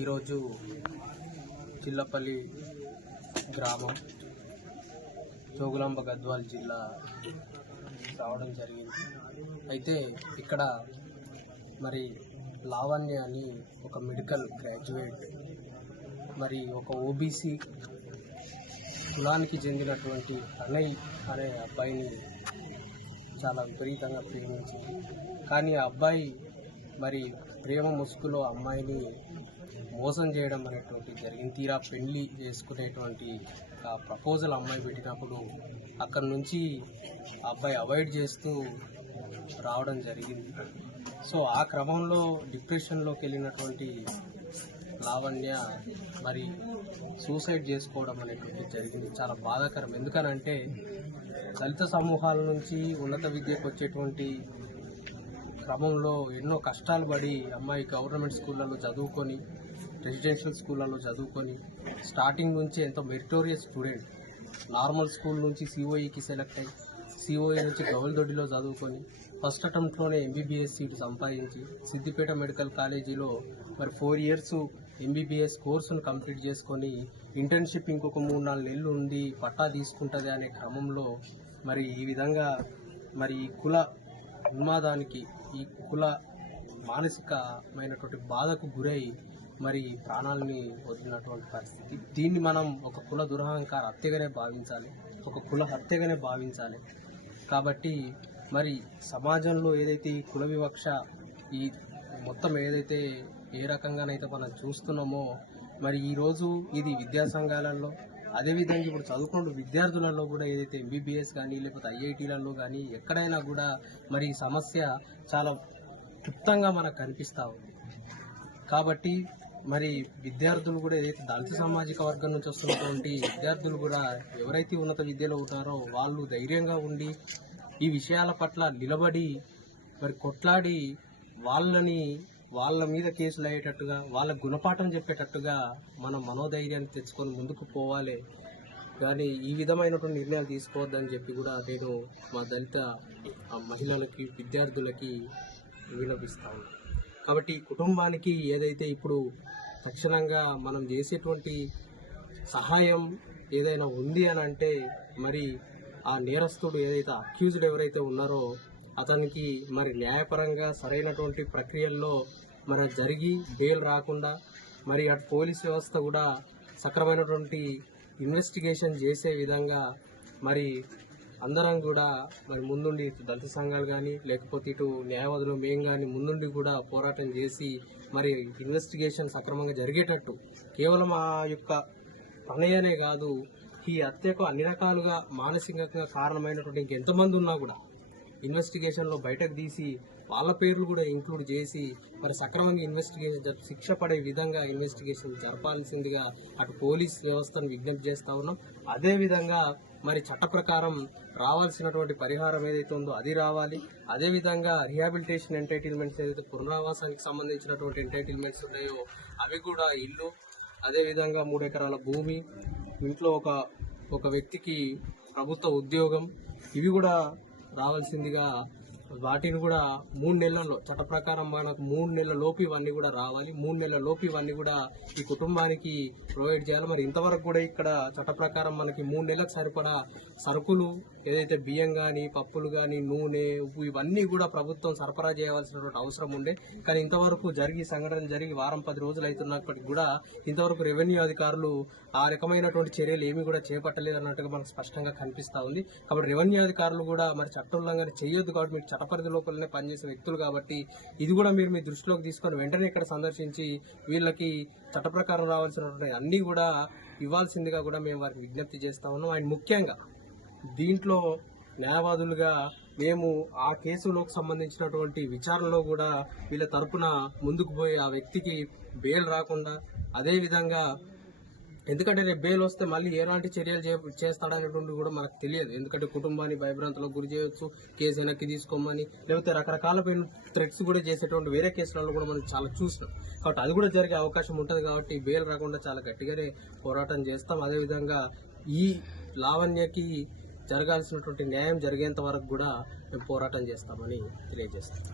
ఈరోజు చిల్లపల్లి గ్రామం జోగులాంబ గద్వాల్ జిల్లా రావడం జరిగింది. అయితే ఇక్కడ మరి లావణ్య అని ఒక మెడికల్ గ్రాడ్యుయేట్ మరి ఒక ఓబీసీ కులానికి చెందినటువంటి అన్నయ్య అనే అబ్బాయిని చాలా విపరీతంగా ప్రేమించింది. కానీ ఆ అబ్బాయి మరి ప్రేమ ముసుగులో అమ్మాయిని మోసం చేయడం అనేటువంటిది జరిగింది. తీరా పెళ్లి చేసుకునేటువంటి ప్రపోజల్ అమ్మాయి పెట్టినప్పుడు అక్కడి నుంచి ఆ అబ్బాయి అవాయిడ్ చేస్తూ రావడం జరిగింది. సో ఆ క్రమంలో డిప్రెషన్లోకి వెళ్ళినటువంటి లావణ్య మరి సూసైడ్ చేసుకోవడం అనేటువంటిది జరిగింది. చాలా బాధాకరం. ఎందుకనంటే దళిత సమూహాల నుంచి ఉన్నత విద్యకు వచ్చేటువంటి క్రమంలో ఎన్నో కష్టాలు పడి అమ్మాయి గవర్నమెంట్ స్కూళ్ళలో చదువుకొని, రెసిడెన్షియల్ స్కూళ్ళలో చదువుకొని, స్టార్టింగ్ నుంచి ఎంతో మెరిటోరియస్ స్టూడెంట్, నార్మల్ స్కూల్ నుంచి సిఓఈకి సెలెక్ట్ అయ్యి, సిఓఈ నుంచి గౌల్దొడ్డిలో చదువుకొని, ఫస్ట్ అటెంప్ట్లోనే ఎంబీబీఎస్ సీటు సంపాదించి సిద్దిపేట మెడికల్ కాలేజీలో మరి 4 years ఎంబీబీఎస్ కోర్సును కంప్లీట్ చేసుకొని ఇంటర్న్షిప్ ఇంకొక 3-4 నెలలు ఉంది పట్టా తీసుకుంటుంది అనే క్రమంలో మరి ఈ విధంగా మరి ఈ కుల ఉన్మాదానికి, ఈ కుల మానసికమైనటువంటి బాధకు గురై మరి ప్రాణాలని వదిలినటువంటి పరిస్థితి. దీన్ని మనం ఒక కుల దురహంకార హత్యగానే భావించాలి, ఒక కుల హత్యగానే భావించాలి. కాబట్టి మరి సమాజంలో ఏదైతే ఈ కుల వివక్ష, ఈ మొత్తం ఏదైతే ఏ రకంగానైతే మనం చూస్తున్నామో మరి ఈరోజు ఇది విద్యా సంఘాలలో, అదేవిధంగా ఇప్పుడు చదువుకున్న విద్యార్థులలో కూడా ఏదైతే ఎంబీబీఎస్ కానీ లేకపోతే ఐఐటీలలో కానీ ఎక్కడైనా కూడా మరి ఈ సమస్య చాలా క్లుప్తంగా మనకు కనిపిస్తూ ఉంది. కాబట్టి మరి విద్యార్థులు కూడా ఏదైతే దళిత సామాజిక వర్గం నుంచి వస్తున్నటువంటి విద్యార్థులు కూడా ఎవరైతే ఉన్నత విద్యలో ఉన్నారో వాళ్ళు ధైర్యంగా ఉండి ఈ విషయాల పట్ల నిలబడి మరి కొట్లాడి వాళ్ళ మీద కేసులు అయ్యేటట్టుగా, వాళ్ళ గుణపాఠం చెప్పేటట్టుగా మనం మనోధైర్యాన్ని తెచ్చుకొని ముందుకు పోవాలి. కానీ ఈ విధమైనటువంటి నిర్ణయాలు తీసుకోవద్దని చెప్పి కూడా నేను మా దళిత మహిళలకి, విద్యార్థులకి విన్నపిస్తాను. కాబట్టి కుటుంబానికి ఏదైతే ఇప్పుడు తక్షణంగా మనం చేసేటువంటి సహాయం ఏదైనా ఉంది అని అంటే మరి ఆ నేరస్తుడు ఏదైతే అక్యూజ్డ్ ఎవరైతే ఉన్నారో అతనికి మరి న్యాయపరంగా సరైనటువంటి ప్రక్రియల్లో మన జరిగి బెయిల్ రాకుండా మరి అటు పోలీస్ వ్యవస్థ కూడా సక్రమైనటువంటి ఇన్వెస్టిగేషన్ చేసే విధంగా మరి అందరం కూడా మరి ముందుండి దళిత సంఘాలు కానీ లేకపోతే ఇటు న్యాయవాదులు మేము కానీ ముందుండి కూడా పోరాటం చేసి మరి ఇన్వెస్టిగేషన్ సక్రమంగా జరిగేటట్టు, కేవలం ఆ యొక్క ప్రణయనే కాదు ఈ హత్యకు అన్ని రకాలుగా మానసికంగా కారణమైనటువంటి ఇంకెంతమంది ఉన్నా కూడా ఇన్వెస్టిగేషన్లో బయటకు తీసి వాళ్ళ పేర్లు కూడా ఇంక్లూడ్ చేసి మరి సక్రమంగా ఇన్వెస్టిగేషన్ శిక్ష పడే విధంగా ఇన్వెస్టిగేషన్ జరపాల్సిందిగా అటు పోలీస్ వ్యవస్థను విజ్ఞప్తి చేస్తా ఉన్నాం. అదేవిధంగా మరి చట్ట ప్రకారం రావాల్సినటువంటి పరిహారం ఏదైతే ఉందో అది రావాలి. అదేవిధంగా రిహాబిలిటేషన్ ఎంటైటిల్మెంట్స్ ఏదైతే పునరావాసానికి సంబంధించినటువంటి ఎంటైటిల్మెంట్స్ ఉన్నాయో అవి కూడా ఇల్లు, అదేవిధంగా 3 ఎకరాల భూమి, ఇంట్లో ఒక వ్యక్తికి ప్రభుత్వ ఉద్యోగం, ఇవి కూడా రావాల్సిందిగా వాటిని కూడా 3 నెలల్లో చట్ట ప్రకారం మనకు 3 నెలల లోపు ఇవన్నీ కూడా రావాలి. 3 నెలల లోపు ఇవన్నీ కూడా ఈ కుటుంబానికి ప్రొవైడ్ చేయాలి. మరి ఇంతవరకు కూడా ఇక్కడ చట్ట ప్రకారం మనకి 3 నెలలకు సరిపడా సరుకులు ఏదైతే బియ్యం కానీ, పప్పులు కానీ, నూనె, ఉప్పు ఇవన్నీ కూడా ప్రభుత్వం సరఫరా చేయవలసినటువంటి అవసరం ఉండే. కానీ ఇంతవరకు సంఘటన జరిగి వారం 10 రోజులు అవుతున్నప్పటికీ కూడా ఇంతవరకు రెవెన్యూ అధికారులు ఆ రకమైనటువంటి చర్యలు ఏమీ కూడా చేపట్టలేదు అన్నట్టుగా మనకు స్పష్టంగా కనిపిస్తా ఉంది. కాబట్టి రెవెన్యూ అధికారులు కూడా మరి చట్ట ఉల్లంఘన చేయొద్దు కాబట్టి మీరు చట్టపరిధి లోపలనే పనిచేసే వ్యక్తులు కాబట్టి ఇది కూడా మీరు మీ దృష్టిలోకి తీసుకొని వెంటనే ఇక్కడ సందర్శించి వీళ్ళకి చట్ట ప్రకారం రావాల్సినటువంటి అన్ని కూడా ఇవ్వాల్సిందిగా కూడా మేము వారికి విజ్ఞప్తి చేస్తా ఉన్నాం. అండ్ ముఖ్యంగా దీంట్లో న్యాయవాదులుగా మేము ఆ కేసులోకి సంబంధించినటువంటి విచారణలో కూడా వీళ్ళ తరపున ముందుకు పోయి ఆ వ్యక్తికి బెయిల్ రాకుండా, అదేవిధంగా ఎందుకంటే రేపు బెయిల్ వస్తే మళ్ళీ ఎలాంటి చర్యలు చేస్తాడనేటువంటి కూడా మనకు తెలియదు. ఎందుకంటే కుటుంబాన్ని భయభ్రాంతులకు గురి చేయవచ్చు, కేసు వెనక్కి తీసుకోమని, లేకపోతే రకరకాల థ్రెట్స్ కూడా చేసేటువంటి వేరే కేసులలో కూడా మనం చాలా చూసినాం. కాబట్టి అది కూడా జరిగే అవకాశం ఉంటుంది. కాబట్టి బెయిల్ రాకుండా చాలా గట్టిగానే పోరాటం చేస్తాం. అదేవిధంగా ఈ లావణ్యకి జరగాల్సినటువంటి న్యాయం జరిగేంత వరకు కూడా మేము పోరాటం చేస్తామని తెలియజేస్తాం.